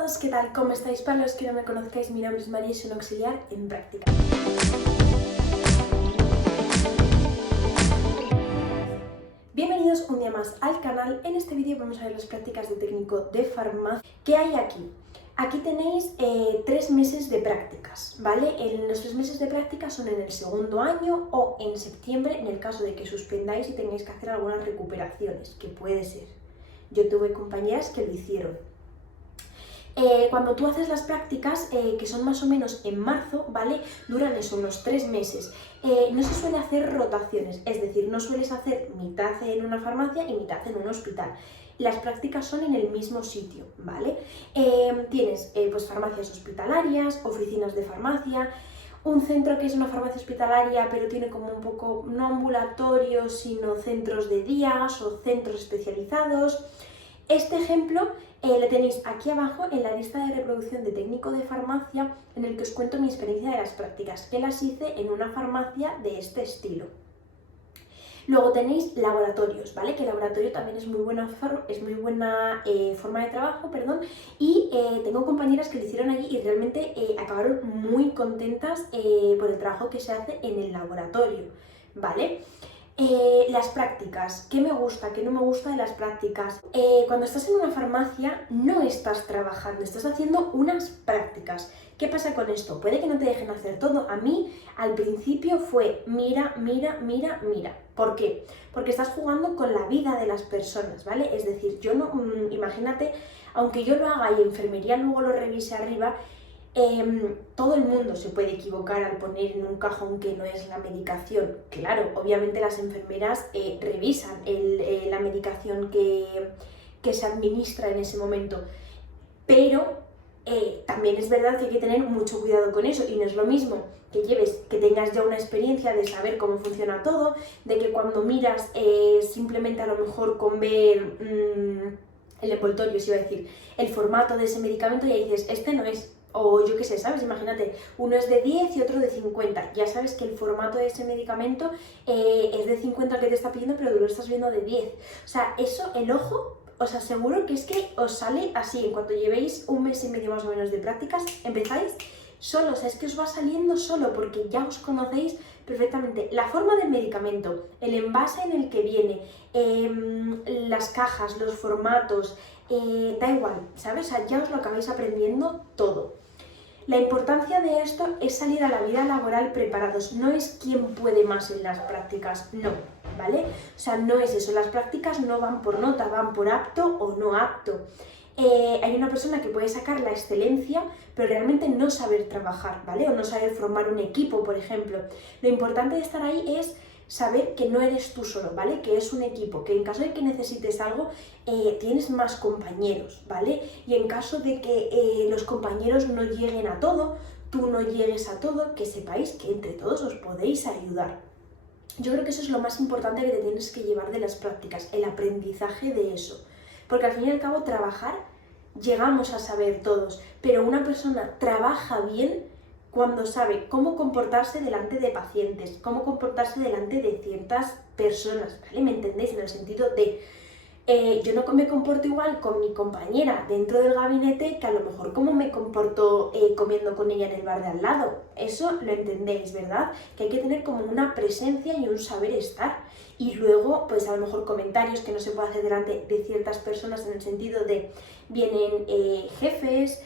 todos, ¿qué tal? ¿Cómo estáis? Para los que no me conozcáis, mi nombre es María y soy una auxiliar en práctica. Bienvenidos un día más al canal. En este vídeo vamos a ver las prácticas de técnico de farmacia que hay aquí. Aquí tenéis 3 meses de prácticas, ¿vale? Los 3 meses de prácticas son en el segundo año o en septiembre, en el caso de que suspendáis y tengáis que hacer algunas recuperaciones, que puede ser. Yo tuve compañeras que lo hicieron. Cuando tú haces las prácticas, que son más o menos en marzo, ¿vale? Duran eso, unos 3 meses. No se suele hacer rotaciones, es decir, no sueles hacer mitad en una farmacia y mitad en un hospital. Las prácticas son en el mismo sitio, ¿vale? Tienes pues farmacias hospitalarias, oficinas de farmacia, un centro que es una farmacia hospitalaria pero tiene como un poco, no ambulatorios, sino centros de días o centros especializados. Este ejemplo lo tenéis aquí abajo en la lista de reproducción de técnico de farmacia, en el que os cuento mi experiencia de las prácticas, que las hice en una farmacia de este estilo. Luego tenéis laboratorios, ¿vale? Que el laboratorio también es muy buena forma de trabajo, perdón, y tengo compañeras que lo hicieron allí y realmente acabaron muy contentas por el trabajo que se hace en el laboratorio, ¿vale? Las prácticas, ¿qué me gusta, qué no me gusta de las prácticas? Cuando estás en una farmacia no estás trabajando, estás haciendo unas prácticas. ¿Qué pasa con esto? Puede que no te dejen hacer todo. A mí al principio fue mira. ¿Por qué? Porque estás jugando con la vida de las personas, ¿vale? Es decir, yo no, imagínate, aunque yo lo haga y enfermería luego lo revise arriba, todo el mundo se puede equivocar al poner en un cajón que no es la medicación. Claro, obviamente las enfermeras revisan la medicación que se administra en ese momento, pero también es verdad que hay que tener mucho cuidado con eso y no es lo mismo que tengas ya una experiencia de saber cómo funciona todo, de que cuando miras simplemente a lo mejor con ver el envoltorio, si iba a decir, el formato de ese medicamento, ya dices, este no es. O yo qué sé, ¿sabes? Imagínate, uno es de 10 y otro de 50. Ya sabes que el formato de ese medicamento es de 50 que te está pidiendo, pero tú lo estás viendo de 10. O sea, eso, el ojo, os aseguro que es que os sale así. En cuanto llevéis un mes y medio más o menos de prácticas, empezáis solo. O sea, es que os va saliendo solo porque ya os conocéis perfectamente la forma del medicamento, el envase en el que viene, las cajas, los formatos, da igual, ¿sabes? O sea, ya os lo acabáis aprendiendo todo. La importancia de esto es salir a la vida laboral preparados, no es quién puede más en las prácticas, no, ¿vale? O sea, no es eso, las prácticas no van por nota, van por apto o no apto. Hay una persona que puede sacar la excelencia, pero realmente no saber trabajar, ¿vale? O no saber formar un equipo, por ejemplo. Lo importante de estar ahí es saber que no eres tú solo, ¿vale? Que es un equipo, que en caso de que necesites algo, tienes más compañeros, ¿vale? Y en caso de que los compañeros no lleguen a todo, tú no llegues a todo, que sepáis que entre todos os podéis ayudar. Yo creo que eso es lo más importante que te tienes que llevar de las prácticas, el aprendizaje de eso. Porque al fin y al cabo trabajar, llegamos a saber todos, pero una persona trabaja bien cuando sabe cómo comportarse delante de pacientes, cómo comportarse delante de ciertas personas, ¿vale? ¿Me entendéis? En el sentido de, yo no me comporto igual con mi compañera dentro del gabinete que a lo mejor cómo me comporto comiendo con ella en el bar de al lado. Eso lo entendéis, ¿verdad? Que hay que tener como una presencia y un saber estar. Y luego, pues a lo mejor comentarios que no se puede hacer delante de ciertas personas en el sentido de, vienen jefes,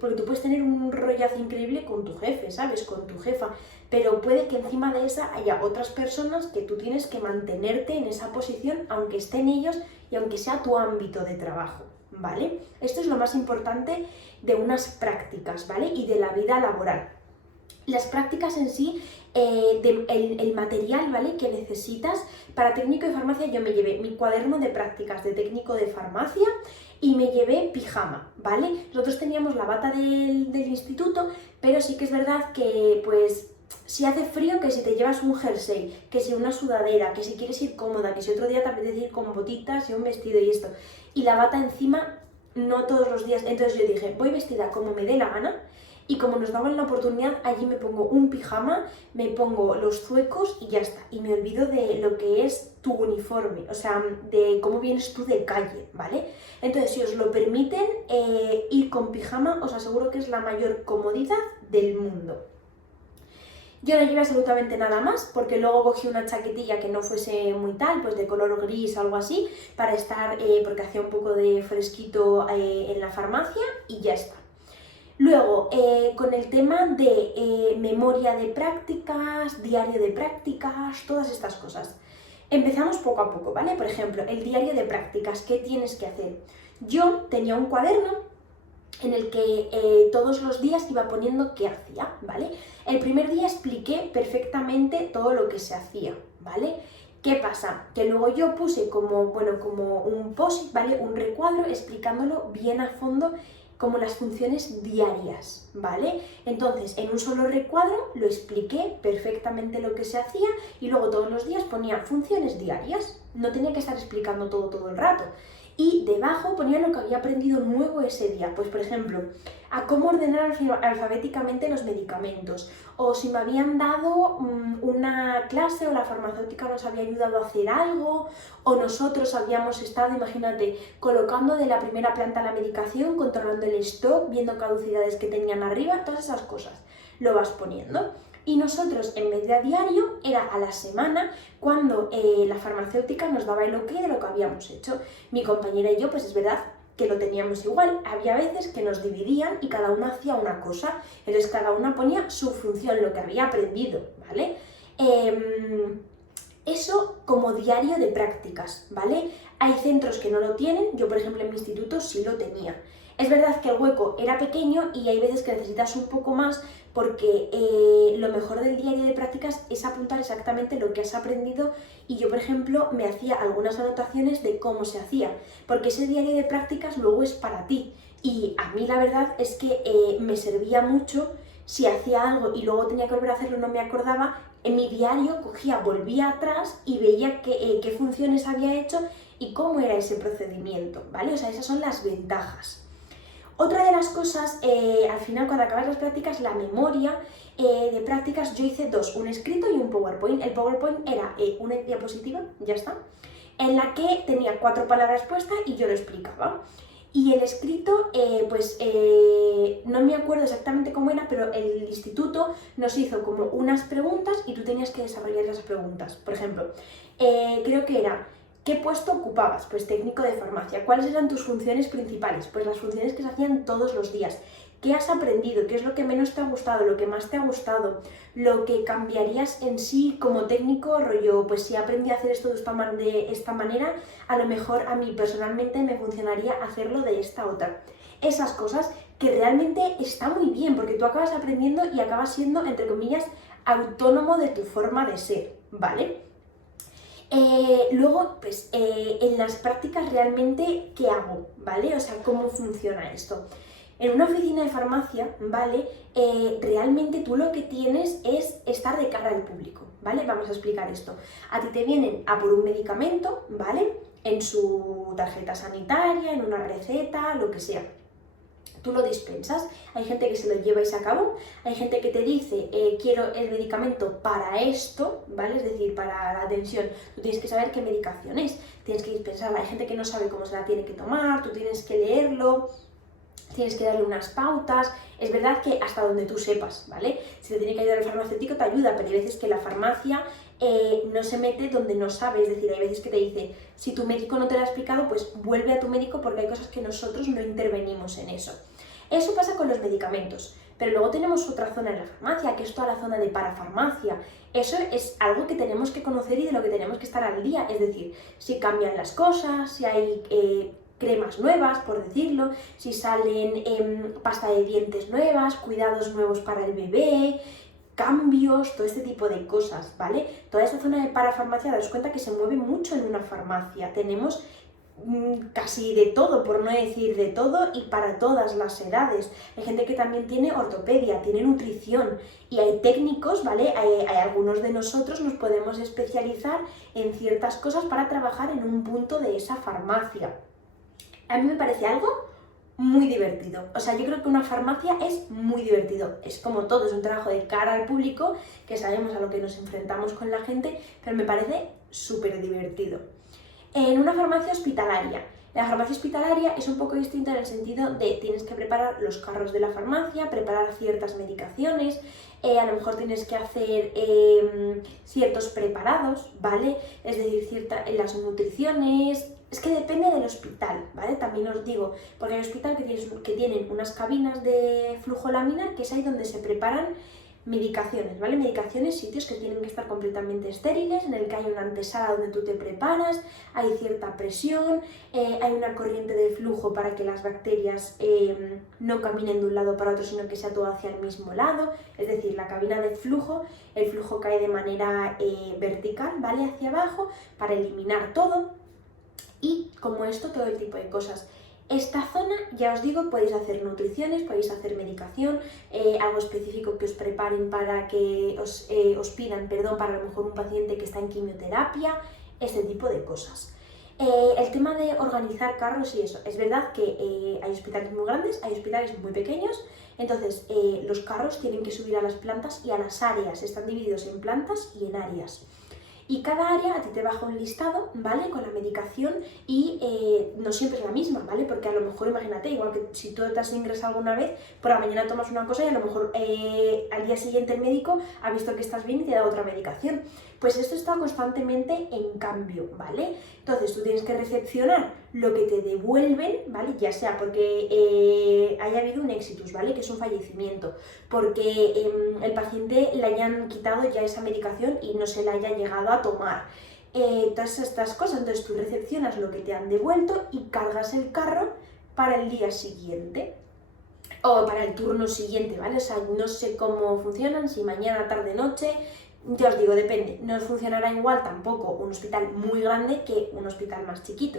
porque tú puedes tener un rollazo increíble con tu jefe, ¿sabes? Con tu jefa, pero puede que encima de esa haya otras personas que tú tienes que mantenerte en esa posición, aunque estén ellos y aunque sea tu ámbito de trabajo, ¿vale? Esto es lo más importante de unas prácticas, ¿vale? Y de la vida laboral. Las prácticas en sí, el material, ¿vale? Que necesitas para técnico de farmacia, yo me llevé mi cuaderno de prácticas de técnico de farmacia y me llevé pijama, ¿vale? Nosotros teníamos la bata del instituto, pero sí que es verdad que, pues, si hace frío, que si te llevas un jersey, que si una sudadera, que si quieres ir cómoda, que si otro día te apetece ir con botitas y un vestido y esto, y la bata encima, no todos los días. Entonces yo dije, voy vestida como me dé la gana. y como nos daban la oportunidad, allí me pongo un pijama, me pongo los zuecos y ya está. Y me olvido de lo que es tu uniforme, o sea, de cómo vienes tú de calle, ¿vale? Entonces, si os lo permiten, ir con pijama, os aseguro que es la mayor comodidad del mundo. Yo no llevé absolutamente nada más, porque luego cogí una chaquetilla que no fuese muy tal, pues de color gris o algo así, para estar, porque hacía un poco de fresquito en la farmacia y ya está. Luego, con el tema de memoria de prácticas, diario de prácticas, todas estas cosas. Empezamos poco a poco, ¿vale? Por ejemplo, el diario de prácticas, ¿qué tienes que hacer? Yo tenía un cuaderno en el que todos los días iba poniendo qué hacía, ¿vale? El primer día expliqué perfectamente todo lo que se hacía, ¿vale? ¿Qué pasa? Que luego yo puse como un post, ¿vale? Un recuadro explicándolo bien a fondo como las funciones diarias, ¿vale? Entonces, en un solo recuadro lo expliqué perfectamente lo que se hacía y luego todos los días ponía funciones diarias. No tenía que estar explicando todo el rato. Y debajo ponía lo que había aprendido nuevo ese día. Pues, por ejemplo, a cómo ordenar alfabéticamente los medicamentos. O si me habían dado una clase o la farmacéutica nos había ayudado a hacer algo. O nosotros habíamos estado, imagínate, colocando de la primera planta la medicación, controlando el stock, viendo caducidades que tenían arriba, todas esas cosas. Lo vas poniendo. Y nosotros, en vez de a diario, era a la semana cuando la farmacéutica nos daba el ok de lo que habíamos hecho. Mi compañera y yo, pues es verdad que lo teníamos igual. Había veces que nos dividían y cada una hacía una cosa. Entonces cada una ponía su función, lo que había aprendido, ¿vale? Eso como diario de prácticas, ¿vale? Hay centros que no lo tienen, yo por ejemplo en mi instituto sí lo tenía. Es verdad que el hueco era pequeño y hay veces que necesitas un poco más porque lo mejor del diario de prácticas es apuntar exactamente lo que has aprendido y yo por ejemplo me hacía algunas anotaciones de cómo se hacía, porque ese diario de prácticas luego es para ti y a mí la verdad es que me servía mucho si hacía algo y luego tenía que volver a hacerlo, no me acordaba. En mi diario cogía, volvía atrás y veía qué funciones había hecho y cómo era ese procedimiento, ¿vale? O sea, esas son las ventajas. Otra de las cosas, al final cuando acabas las prácticas, la memoria de prácticas, yo hice dos, un escrito y un PowerPoint. El PowerPoint era una diapositiva, ya está, en la que tenía 4 palabras puestas y yo lo explicaba. Y el escrito, no me acuerdo exactamente cómo era, pero el instituto nos hizo como unas preguntas y tú tenías que desarrollar esas preguntas. Por ejemplo, creo que era, ¿qué puesto ocupabas? Pues técnico de farmacia. ¿Cuáles eran tus funciones principales? Pues las funciones que se hacían todos los días. ¿Qué has aprendido? ¿Qué es lo que menos te ha gustado? ¿Lo que más te ha gustado? ¿Lo que cambiarías en sí como técnico? Rollo, pues si aprendí a hacer esto de esta manera, a lo mejor a mí personalmente me funcionaría hacerlo de esta otra. Esas cosas que realmente está muy bien, porque tú acabas aprendiendo y acabas siendo, entre comillas, autónomo de tu forma de ser, ¿vale? Luego, pues en las prácticas realmente, ¿qué hago? ¿Vale? O sea, ¿cómo funciona esto? En una oficina de farmacia, ¿vale? Realmente tú lo que tienes es estar de cara al público, ¿vale? Vamos a explicar esto. A ti te vienen a por un medicamento, ¿vale? En su tarjeta sanitaria, en una receta, lo que sea. Tú lo dispensas, hay gente que se lo lleva y se acabó, hay gente que te dice quiero el medicamento para esto, ¿vale? Es decir, para la tensión, tú tienes que saber qué medicación es, tienes que dispensarla, hay gente que no sabe cómo se la tiene que tomar, tú tienes que leerlo, tienes que darle unas pautas. Es verdad que hasta donde tú sepas, ¿vale? Si te tiene que ayudar el farmacéutico te ayuda, pero hay veces que la farmacia no se mete donde no sabe, es decir, hay veces que te dice, si tu médico no te lo ha explicado, pues vuelve a tu médico porque hay cosas que nosotros no intervenimos en eso. Eso pasa con los medicamentos, pero luego tenemos otra zona en la farmacia, que es toda la zona de parafarmacia. Eso es algo que tenemos que conocer y de lo que tenemos que estar al día, es decir, si cambian las cosas, si hay cremas nuevas, por decirlo, si salen pasta de dientes nuevas, cuidados nuevos para el bebé, cambios, todo este tipo de cosas, ¿vale? Toda esta zona de parafarmacia, daros cuenta que se mueve mucho en una farmacia. Tenemos casi de todo, por no decir de todo, y para todas las edades. Hay gente que también tiene ortopedia, tiene nutrición y hay técnicos, ¿vale? Hay algunos de nosotros nos podemos especializar en ciertas cosas para trabajar en un punto de esa farmacia. A mí me parece algo muy divertido. O sea, yo creo que una farmacia es muy divertido. Es como todo, es un trabajo de cara al público, que sabemos a lo que nos enfrentamos con la gente, pero me parece súper divertido. En una farmacia hospitalaria. La farmacia hospitalaria es un poco distinta en el sentido de tienes que preparar los carros de la farmacia, preparar ciertas medicaciones, a lo mejor tienes que hacer ciertos preparados, ¿vale? Es decir, las nutriciones. Es que depende del hospital, ¿vale? También os digo, porque hay hospitales que tienen unas cabinas de flujo laminar, que es ahí donde se preparan medicaciones, ¿vale? Medicaciones, sitios que tienen que estar completamente estériles, en el que hay una antesala donde tú te preparas, hay cierta presión, hay una corriente de flujo para que las bacterias no caminen de un lado para otro, sino que sea todo hacia el mismo lado, es decir, la cabina de flujo, el flujo cae de manera vertical, ¿vale? Hacia abajo, para eliminar todo, y como esto, todo el tipo de cosas. Esta zona, ya os digo, podéis hacer nutriciones, podéis hacer medicación, algo específico que os preparen para que os pidan, perdón, para a lo mejor un paciente que está en quimioterapia, este tipo de cosas. El tema de organizar carros y eso, es verdad que hay hospitales muy grandes, hay hospitales muy pequeños, entonces los carros tienen que subir a las plantas y a las áreas, están divididos en plantas y en áreas. Y cada área a ti te baja un listado, ¿vale? Con la medicación y no siempre es la misma, ¿vale? Porque a lo mejor, imagínate, igual que si tú te has ingresado alguna vez, por la mañana tomas una cosa y a lo mejor al día siguiente el médico ha visto que estás bien y te da otra medicación. Pues esto está constantemente en cambio, ¿vale? Entonces tú tienes que recepcionar lo que te devuelven, ¿vale? Ya sea porque haya habido un exitus, ¿vale? Que es un fallecimiento, porque el paciente le hayan quitado ya esa medicación y no se la haya llegado a tomar. Todas estas cosas, entonces tú recepcionas lo que te han devuelto y cargas el carro para el día siguiente o para el turno siguiente, ¿vale? O sea, no sé cómo funcionan, si mañana, tarde, noche. Ya os digo, depende, no os funcionará igual tampoco un hospital muy grande que un hospital más chiquito.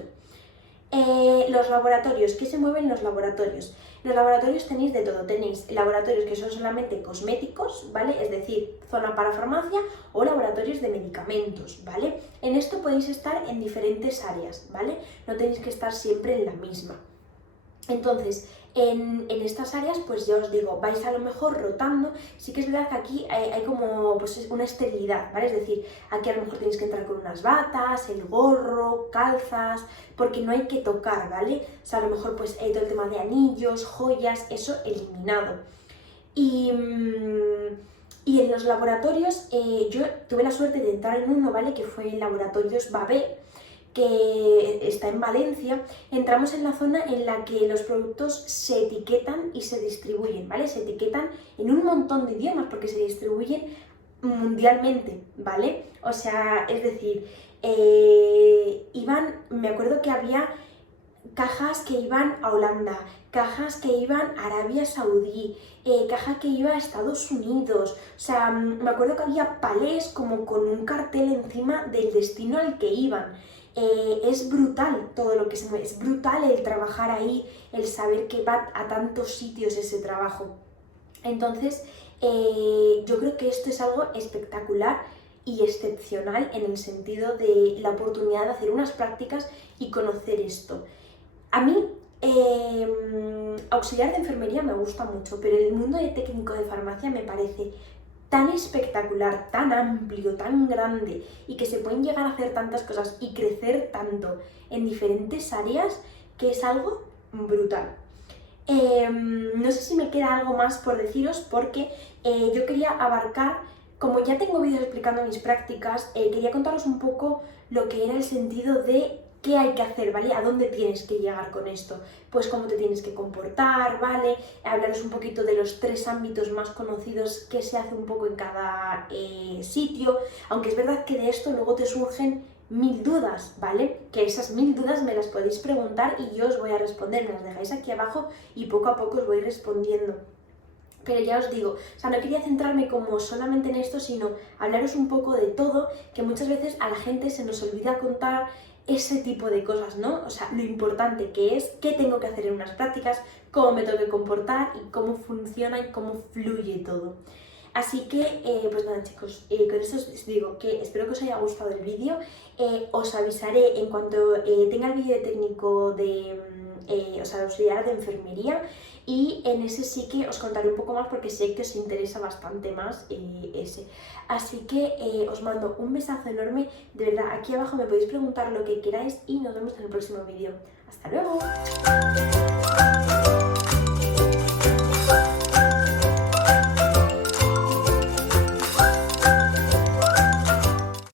Los laboratorios, ¿qué se mueven los laboratorios? Los laboratorios tenéis de todo, tenéis laboratorios que son solamente cosméticos, ¿vale? Es decir, zona para farmacia, o laboratorios de medicamentos, ¿vale? En esto podéis estar en diferentes áreas, ¿vale? No tenéis que estar siempre en la misma. Entonces, en estas áreas, pues ya os digo, vais a lo mejor rotando. Sí que es verdad que aquí hay como pues, una esterilidad, ¿vale? Es decir, aquí a lo mejor tenéis que entrar con unas batas, el gorro, calzas, porque no hay que tocar, ¿vale? O sea, a lo mejor pues todo el tema de anillos, joyas, eso eliminado. Y en los laboratorios, yo tuve la suerte de entrar en uno, ¿vale? Que fue en Laboratorios Babé, que está en Valencia. Entramos en la zona en la que los productos se etiquetan y se distribuyen, ¿vale? Se etiquetan en un montón de idiomas porque se distribuyen mundialmente, ¿vale? O sea, es decir, me acuerdo que había cajas que iban a Holanda, cajas que iban a Arabia Saudí, caja que iba a Estados Unidos, o sea, me acuerdo que había palés como con un cartel encima del destino al que iban. Es brutal todo lo que se mueve, es brutal el trabajar ahí, el saber que va a tantos sitios ese trabajo. Entonces, yo creo que esto es algo espectacular y excepcional en el sentido de la oportunidad de hacer unas prácticas y conocer esto. A mí, auxiliar de enfermería me gusta mucho, pero el mundo de técnico de farmacia me parece tan espectacular, tan amplio, tan grande y que se pueden llegar a hacer tantas cosas y crecer tanto en diferentes áreas que es algo brutal. No sé si me queda algo más por deciros porque yo quería abarcar, como ya tengo vídeos explicando mis prácticas, quería contaros un poco lo que era el sentido de qué hay que hacer, ¿vale? ¿A dónde tienes que llegar con esto? Pues cómo te tienes que comportar, ¿vale? Hablaros un poquito de los 3 ámbitos más conocidos que se hace un poco en cada sitio, aunque es verdad que de esto luego te surgen 1000 dudas, ¿vale? Que esas 1000 dudas me las podéis preguntar y yo os voy a responder, me las dejáis aquí abajo y poco a poco os voy respondiendo. Pero ya os digo, o sea, no quería centrarme como solamente en esto, sino hablaros un poco de todo, que muchas veces a la gente se nos olvida contar ese tipo de cosas, ¿no? O sea, lo importante que es, qué tengo que hacer en unas prácticas, cómo me tengo que comportar y cómo funciona y cómo fluye todo. Así que, pues nada chicos, con esto os digo que espero que os haya gustado el vídeo, os avisaré en cuanto tenga el vídeo técnico de o sea, auxiliar de enfermería, y en ese sí que os contaré un poco más porque sé que os interesa bastante más ese. Así que os mando un besazo enorme, de verdad, aquí abajo me podéis preguntar lo que queráis y nos vemos en el próximo vídeo. ¡Hasta luego!